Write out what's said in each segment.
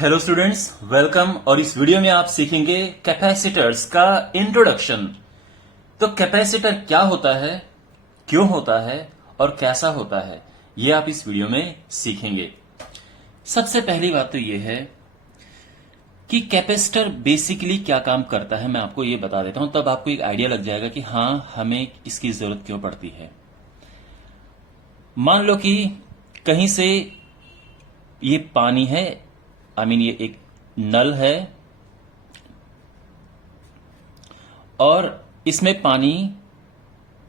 Hello students, welcome. और इस video में आप सीखेंगे कैपेसिटर्स का इंट्रोडक्शन। तो कैपेसिटर क्या होता है, क्यों होता है और कैसा होता है, ये आप इस वीडियो में सीखेंगे। सबसे पहली बात तो ये है कि कैपेसिटर बेसिकली क्या काम करता है, मैं आपको ये बता देता हूं, तब आपको एक आइडिया लग जाएगा कि हाँ, हमें इसकी जरूरत क्यों पड़ती है। मान लो कि कहीं से ये पानी है, ये एक नल है और इसमें पानी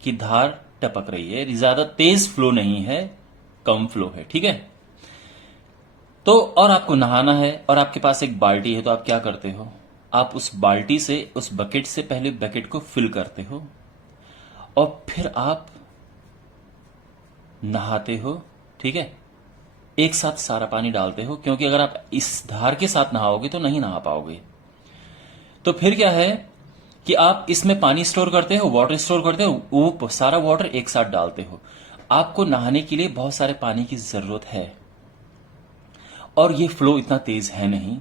की धार टपक रही है। ज्यादा तेज फ्लो नहीं है, कम फ्लो है, ठीक है। तो और आपको नहाना है और आपके पास एक बाल्टी है, तो आप क्या करते हो, आप उस बाल्टी से, उस बकेट से पहले बकेट को फिल करते हो और फिर आप नहाते हो, ठीक है। एक साथ सारा पानी डालते हो, क्योंकि अगर आप इस धार के साथ नहाओगे तो नहीं नहा पाओगे। तो फिर क्या है कि आप इसमें पानी स्टोर करते हो, वाटर स्टोर करते हो, वो सारा वाटर एक साथ डालते हो। आपको नहाने के लिए बहुत सारे पानी की जरूरत है और ये फ्लो इतना तेज है नहीं।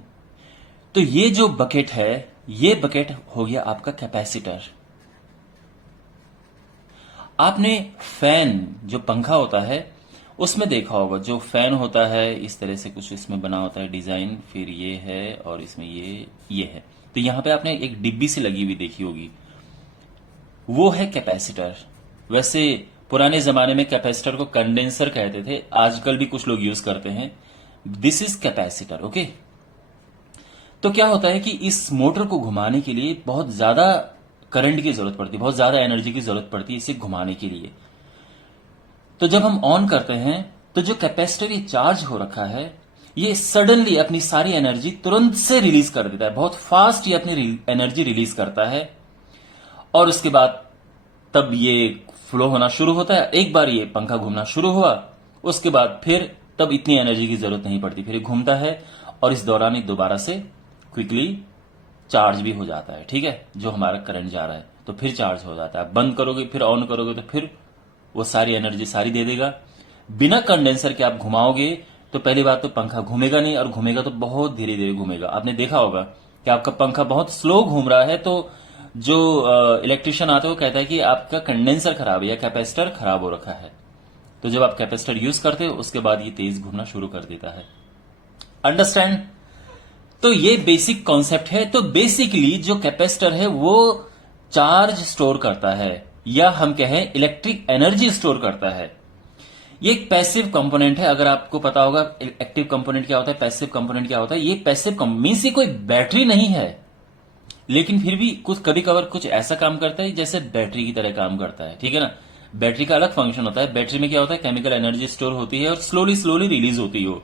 तो ये जो बकेट है, ये बकेट हो गया आपका कैपेसिटर। आपने फैन, जो पंखा होता है, उसमें देखा होगा, जो फैन होता है इस तरह से कुछ इसमें बना होता है डिजाइन, फिर ये है और इसमें ये है। तो यहां पे आपने एक डिब्बी सी लगी हुई देखी होगी, वो है कैपेसिटर। वैसे पुराने जमाने में कैपेसिटर को कंडेंसर कहते थे, आजकल भी कुछ लोग यूज करते हैं। This is capacitor, okay. तो क्या होता है कि इस मोटर को घुमाने के लिए बहुत ज्यादा करंट की जरूरत पड़ती है, बहुत ज्यादा एनर्जी की जरूरत पड़ती है इसे घुमाने के लिए। तो जब हम ऑन करते हैं तो जो कैपेसिटर ये चार्ज हो रखा है, ये सडनली अपनी सारी एनर्जी तुरंत से रिलीज कर देता है। बहुत फास्ट ये अपनी एनर्जी रिलीज करता है और उसके बाद तब ये फ्लो होना शुरू होता है। एक बार ये पंखा घूमना शुरू हुआ, उसके बाद फिर तब इतनी एनर्जी की जरूरत नहीं पड़ती, फिर ये घूमता है और इस दौरान ये दोबारा से क्विकली चार्ज भी हो जाता है, ठीक है। जो हमारा करंट जा रहा है तो फिर चार्ज हो जाता है। बंद करोगे, फिर ऑन करोगे तो फिर वो सारी एनर्जी सारी दे देगा। बिना कंडेंसर के आप घुमाओगे तो पहली बात तो पंखा घूमेगा नहीं, और घूमेगा तो बहुत धीरे धीरे घूमेगा। आपने देखा होगा कि आपका पंखा बहुत स्लो घूम रहा है, तो जो इलेक्ट्रिशियन आते हैं वो कहता है कि आपका कंडेंसर खराब है या कैपेसिटर खराब हो रखा है। तो जब आप कैपेसिटर यूज करते हो उसके बाद ये तेज घूमना शुरू कर देता है। अंडरस्टैंड? तो ये बेसिक कॉन्सेप्ट है। तो बेसिकली जो कैपेसिटर है वो चार्ज स्टोर करता है, या हम कहें इलेक्ट्रिक एनर्जी स्टोर करता है। ये एक पैसिव कंपोनेंट है। अगर आपको पता होगा एक्टिव कंपोनेंट क्या होता है, पैसिव कंपोनेंट क्या होता है, ये पैसिव मींस ये कोई बैटरी नहीं है, लेकिन फिर भी कुछ कभी कभार कुछ ऐसा काम करता है जैसे बैटरी की तरह काम करता है, ठीक है ना। बैटरी का अलग फंक्शन होता है। बैटरी में क्या होता है, केमिकल एनर्जी स्टोर होती है और स्लोली स्लोली रिलीज होती है।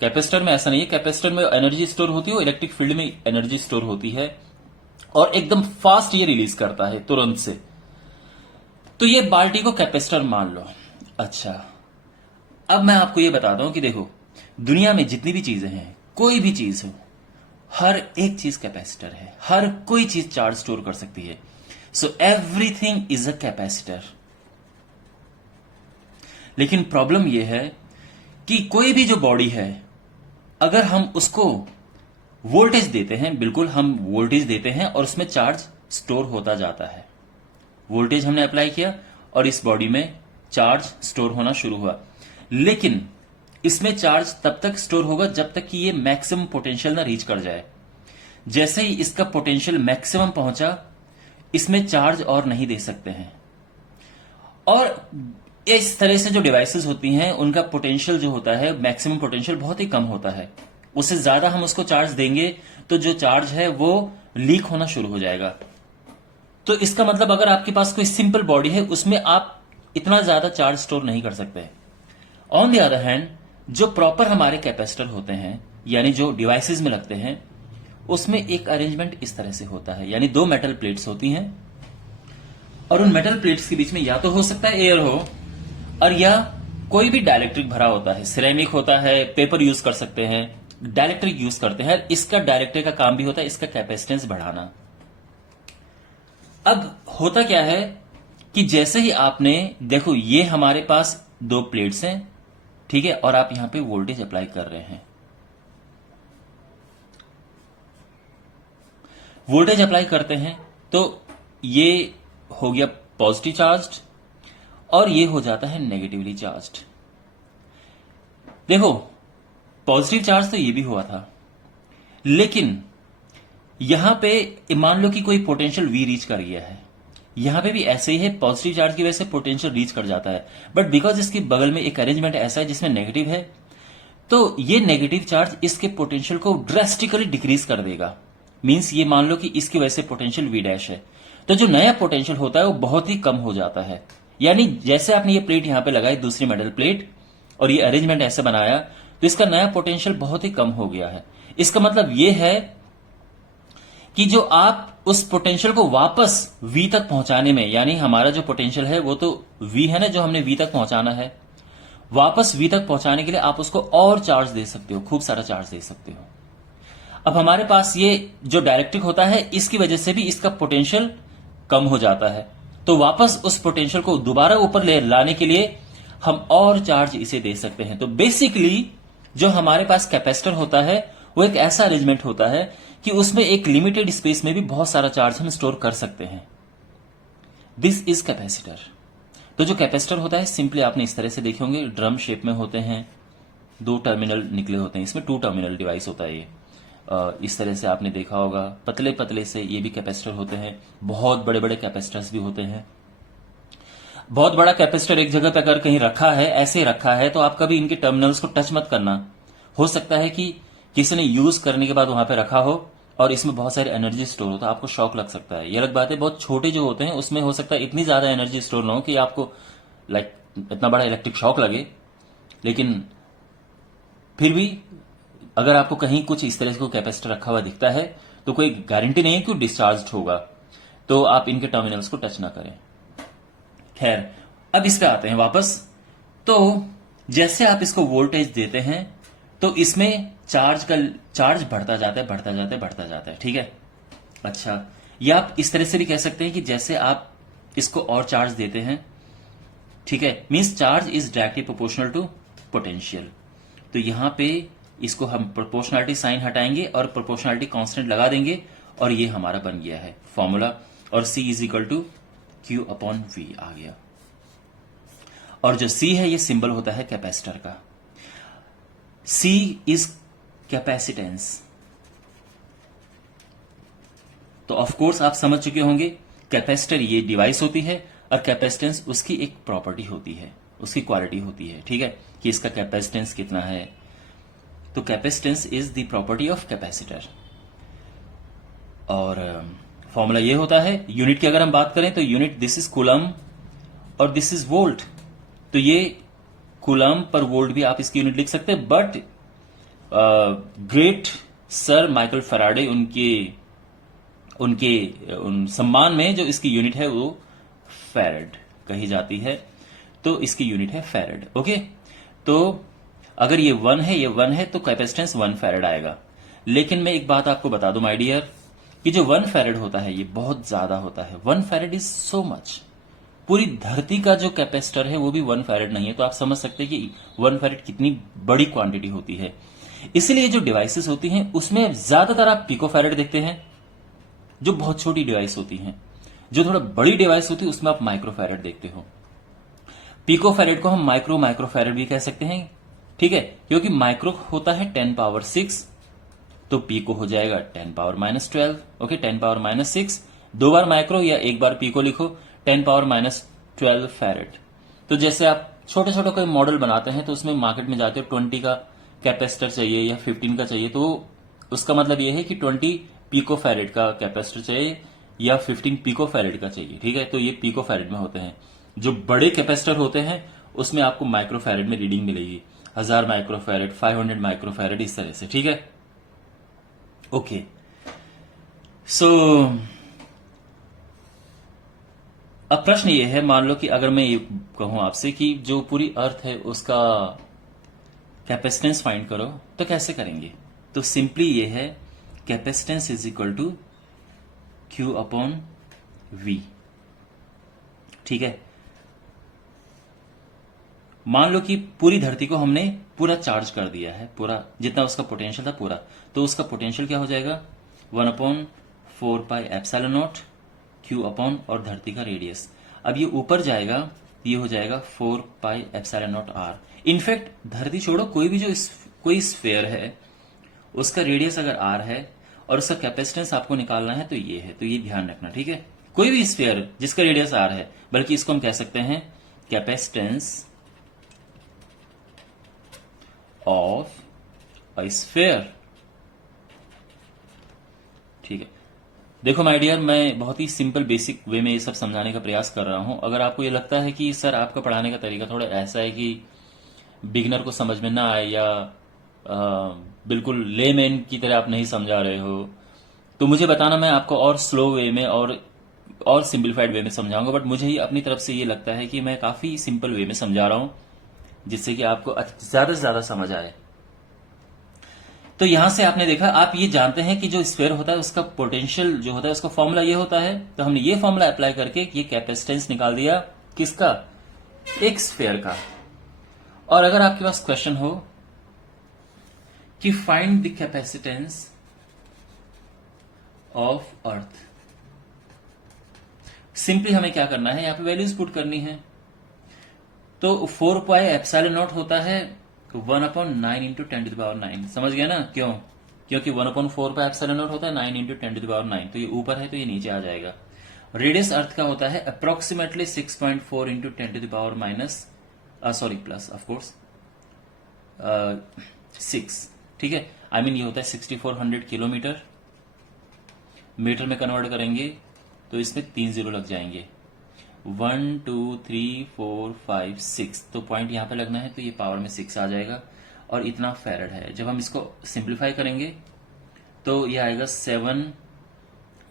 कैपेसिटर में ऐसा नहीं है। कैपेसिटर में एनर्जी स्टोर होती है, इलेक्ट्रिक फील्ड में एनर्जी स्टोर होती है और एकदम फास्ट ये रिलीज करता है तुरंत से। तो ये बाल्टी को कैपेसिटर मान लो। अच्छा, अब मैं आपको ये बताता हूं कि देखो, दुनिया में जितनी भी चीजें हैं, कोई भी चीज हो, हर एक चीज कैपेसिटर है। हर कोई चीज चार्ज स्टोर कर सकती है। So everything is a capacitor. लेकिन प्रॉब्लम यह है कि कोई भी जो बॉडी है, अगर हम उसको वोल्टेज देते हैं, बिल्कुल हम वोल्टेज देते हैं और उसमें चार्ज स्टोर होता जाता है। वोल्टेज हमने अप्लाई किया और इस बॉडी में चार्ज स्टोर होना शुरू हुआ। लेकिन इसमें चार्ज तब तक स्टोर होगा जब तक कि ये मैक्सिमम पोटेंशियल ना रीच कर जाए। जैसे ही इसका पोटेंशियल मैक्सिमम पहुंचा, इसमें चार्ज और नहीं दे सकते हैं। और इस तरह से जो डिवाइसेस होती हैं, उनका पोटेंशियल जो होता है, मैक्सिमम पोटेंशियल बहुत ही कम होता है। उससे ज्यादा हम उसको चार्ज देंगे तो जो चार्ज है वो लीक होना शुरू हो जाएगा। तो इसका मतलब अगर आपके पास कोई सिंपल बॉडी है, उसमें आप इतना ज्यादा चार्ज स्टोर नहीं कर सकते। ऑन द अदर हैंड, जो प्रॉपर हमारे कैपेसिटर होते हैं, यानी जो डिवाइसेस में लगते हैं, उसमें एक अरेंजमेंट इस तरह से होता है, यानी दो मेटल प्लेट्स होती हैं और उन मेटल प्लेट्स के बीच में या तो हो सकता है एयर हो, और या कोई भी डाइलेक्ट्रिक भरा होता है। सिरेमिक होता है, पेपर यूज कर सकते हैं, डाइलेक्ट्रिक यूज करते हैं। इसका डाइलेक्ट्रिक का काम भी होता है इसका कैपेसिटेंस बढ़ाना। अब होता क्या है कि जैसे ही आपने देखो, ये हमारे पास दो प्लेट्स हैं, ठीक है, और आप यहां पे वोल्टेज अप्लाई कर रहे हैं। वोल्टेज अप्लाई करते हैं तो ये हो गया पॉजिटिव चार्ज्ड और ये हो जाता है नेगेटिवली चार्ज्ड। देखो, पॉजिटिव चार्ज तो ये भी हुआ था, लेकिन यहां पे मान लो कि कोई पोटेंशियल वी रीच कर गया है, यहां पे भी ऐसे ही है, पॉजिटिव चार्ज की वजह से पोटेंशियल रीच कर जाता है, बट बिकॉज इसके बगल में एक अरेंजमेंट ऐसा है जिसमें नेगेटिव है, तो ये नेगेटिव चार्ज इसके पोटेंशियल को ड्रेस्टिकली डिक्रीज कर देगा। मींस ये मान लो कि इसकी वजह से पोटेंशियल वी डैश है, तो जो नया पोटेंशियल होता है वो बहुत ही कम हो जाता है। यानी जैसे आपने ये प्लेट यहां पे लगाई, दूसरी मेटल प्लेट, और ये अरेंजमेंट ऐसे बनाया, तो इसका नया पोटेंशियल बहुत ही कम हो गया है। इसका मतलब ये है कि जो आप उस पोटेंशियल को वापस V तक पहुंचाने में, यानी हमारा जो पोटेंशियल है वो तो V है ना, जो हमने V तक पहुंचाना है, वापस V तक पहुंचाने के लिए आप उसको और चार्ज दे सकते हो, खूब सारा चार्ज दे सकते हो। अब हमारे पास ये जो डायरेक्ट्रिक होता है, इसकी वजह से भी इसका पोटेंशियल कम हो जाता है, तो वापस उस पोटेंशियल को दोबारा ऊपर ले लाने के लिए हम और चार्ज इसे दे सकते हैं। तो बेसिकली जो हमारे पास कैपेसिटर होता है वो एक ऐसा अरेंजमेंट होता है कि उसमें एक लिमिटेड स्पेस में भी बहुत सारा चार्ज हम स्टोर कर सकते हैं। This is capacitor. तो जो कैपेसिटर होता है सिंपली आपने इस तरह से देखे होंगे, ड्रम शेप में होते हैं, 2 टर्मिनल निकले होते हैं, इसमें 2 टर्मिनल डिवाइस होता है ये। इस तरह से आपने देखा होगा, पतले पतले से ये भी कैपेसिटर होते हैं, बहुत बड़े बड़े कैपेसिटर्स भी होते हैं। बहुत बड़ा कैपेसिटर एक जगह पे अगर कहीं रखा है, ऐसे रखा है, तो आप कभी इनके टर्मिनल्स को टच मत करना। हो सकता है कि किसी ने यूज करने के बाद वहां पे रखा हो और इसमें बहुत सारी एनर्जी स्टोर हो, तो आपको शॉक लग सकता है। ये अलग बात है, बहुत छोटे जो होते हैं उसमें हो सकता है इतनी ज्यादा एनर्जी स्टोर ना हो कि आपको इतना बड़ा इलेक्ट्रिक शॉक लगे, लेकिन फिर भी अगर आपको कहीं कुछ इस तरह से कोई कैपेसिटर रखा हुआ दिखता है तो कोई गारंटी नहीं है कि वो डिस्चार्ज होगा, तो आप इनके टर्मिनल्स को टच ना करें। खैर, अब इस पे आते हैं वापस। तो जैसे आप इसको वोल्टेज देते हैं तो इसमें चार्ज बढ़ता जाता है, बढ़ता जाता है, बढ़ता जाता है, ठीक है। अच्छा, या आप इस तरह से भी कह सकते हैं कि जैसे आप इसको और चार्ज देते हैं, ठीक है, means charge is directly proportional to potential. तो यहां पे इसको हम प्रोपोर्शनलिटी साइन हटाएंगे और प्रोपोर्शनलिटी कांस्टेंट लगा देंगे, और ये हमारा बन गया है फॉर्मूला, और C is equal to Q/V आ गया। और जो C है ये सिंबल होता है कैपेसिटर का। C is capacitance. तो ऑफ कोर्स आप समझ चुके होंगे, कैपेसिटर ये डिवाइस होती है और कैपेसिटेंस उसकी एक प्रॉपर्टी होती है, उसकी क्वालिटी होती है, ठीक है, कि इसका कैपेसिटेंस कितना है। तो capacitance is the property of capacitor. और फॉर्मूला ये होता है, यूनिट की अगर हम बात करें तो यूनिट दिस इज कूलम और दिस इज वोल्ट। तो ये कूलम पर वोल्ट भी आप इसकी यूनिट लिख सकते हैं, but great sir Michael Faraday उन सम्मान में जो इसकी यूनिट है वो फैरड कही जाती है, तो इसकी यूनिट है फैरड। ओके, तो अगर ये 1 है, ये 1 है, तो कैपेसिटेंस 1 फैरड आएगा। लेकिन मैं एक बात आपको बता दूं माय डियर, कि जो 1 फैरड होता है ये बहुत ज्यादा होता है। 1 फैरड इज सो मच। पूरी धरती का जो कैपेसिटर है वो भी 1 फैरड नहीं है, तो आप समझ सकते हैं कि 1 फैरड कितनी बड़ी क्वांटिटी होती है। इसलिए जो डिवाइसेस होती हैं उसमें ज्यादातर आप पिको फैरड देखते हैं, जो बहुत छोटी डिवाइस होती हैं। जो थोड़ा बड़ी डिवाइस होती है उसमें आप माइक्रो फैरड देखते हो। पिको फैरड को हम माइक्रो फैरड भी कह सकते हैं, ठीक है, क्योंकि माइक्रो होता है 10 पावर 6, तो पिको हो जाएगा 10 पावर -12। ओके, 10 पावर -6, 2 बार माइक्रो या एक बार पिको लिखो, 10 पावर -12 फैरड। तो जैसे आप छोटे छोटे कोई मॉडल बनाते हैं तो उसमें मार्केट में जाके 20 का कैपेसिटर चाहिए या 15 का चाहिए, तो उसका मतलब यह है कि 20 पिको फैरड का कैपेसिटर चाहिए या 15 पिको फैरड का चाहिए, ठीक है। तो ये पिको फैरड में होते हैं। जो बड़े कैपेसिटर होते हैं उसमें आपको माइक्रो फैरड में रीडिंग मिलेगी, 1000 माइक्रो फैरड, 500 माइक्रो फैरड, इस तरह से, ठीक है। ओके, सो अब प्रश्न ये है, मान लो कि अगर मैं ये कहूं आपसे कि जो पूरी अर्थ है उसका कैपेसिटेंस फाइंड करो, तो कैसे करेंगे? तो सिंपली ये है, capacitance is equal to Q/V, ठीक है। मान लो कि पूरी धरती को हमने पूरा चार्ज कर दिया है, पूरा जितना उसका पोटेंशियल था पूरा, तो उसका पोटेंशियल क्या हो जाएगा? 1/4 4 pi epsilon not Q upon और धरती का रेडियस। अब ये ऊपर जाएगा, ये हो जाएगा 4 pi epsilon naught R. In fact धरती छोड़ो, कोई भी कोई स्फेयर है उसका रेडियस अगर आर है और उसका कैपेसिटेंस आपको निकालना है तो ये है, तो ये ध्यान रखना, ठीक है। कोई भी स्फेयर जिसका रेडियस आर है, बल्कि इसको हम कह सकते हैं कैपेसिटेंस ऑफ अ स्फेयर, ठीक है। देखो माय डियर, मैं बहुत ही सिंपल बेसिक वे में ये सब समझाने का प्रयास कर रहा हूं। अगर आपको ये लगता है कि सर आपका पढ़ाने का तरीका थोड़ा ऐसा है कि बिगिनर को समझ में ना आए, या बिल्कुल लेमैन की तरह आप नहीं समझा रहे हो, तो मुझे बताना, मैं आपको और स्लो वे में और सिंप्लीफाइड वे में समझाऊंगा। बट मुझे ही अपनी तरफ से ये लगता है कि मैं काफी सिंपल वे में समझा रहा हूं, जिससे कि आपको ज्यादा से ज्यादा समझ आए। तो यहां से आपने देखा, आप ये जानते हैं कि जो स्फेयर होता है उसका पोटेंशियल जो होता है उसका फॉर्मूला ये होता है। तो हमने ये फॉर्मूला अप्लाई करके ये कैपेसिटेंस निकाल दिया, किसका? एक स्फेयर का। और अगर आपके पास क्वेश्चन हो कि find the capacitance of earth, simply हमें क्या करना है, यहां पे वैल्यूज पुट करनी है। तो 4 पाई एप्सिलॉन नॉट होता है 1/9 इंटू 10⁹। समझ गया ना? क्यों? क्योंकि 1/4 पाई एप्सिलॉन नॉट होता है 9 इंटू 10⁹। तो ये ऊपर है तो ये नीचे आ जाएगा। रेडियस अर्थ का होता है अप्रोक्सीमेटली 6.4 इंटू 10⁻⁻, प्लस ऑफकोर्स 6, ठीक है। आई मीन ये होता है 6400 किलोमीटर। मीटर में कन्वर्ट करेंगे तो इसमें 3 जीरो लग जाएंगे। 1 2 3 4 5 6, तो पॉइंट यहां पे लगना है, तो ये पावर में 6 आ जाएगा। और इतना फैरड है। जब हम इसको सिंप्लीफाई करेंगे तो ये आएगा 7,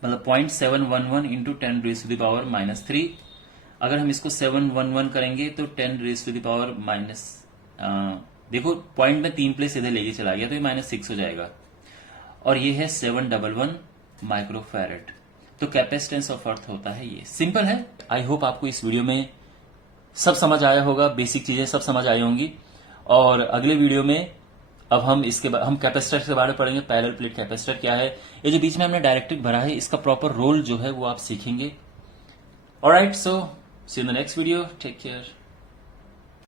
मतलब 0.711 इंटू 10⁻⁻3। अगर हम इसको 711 करेंगे तो 10⁻⁻, देखो पॉइंट में 3 प्लेस इधर लेके चला गया तो ये -6 हो जाएगा। और ये है 711 माइक्रोफैरड। तो कैपेसिटेंस ऑफ अर्थ होता है ये। सिंपल है। आई होप आपको इस वीडियो में सब समझ आया होगा, बेसिक चीजें सब समझ आई होंगी। और अगले वीडियो में अब हम हम कैपेसिटर के बारे में पढ़ेंगे। पैरेलल प्लेट कैपेसिटर क्या है, ये जो बीच में हमने डायरेक्ट्रिक भरा है इसका प्रॉपर रोल जो है वो आप सीखेंगे। Alright, so see in the next video, take care.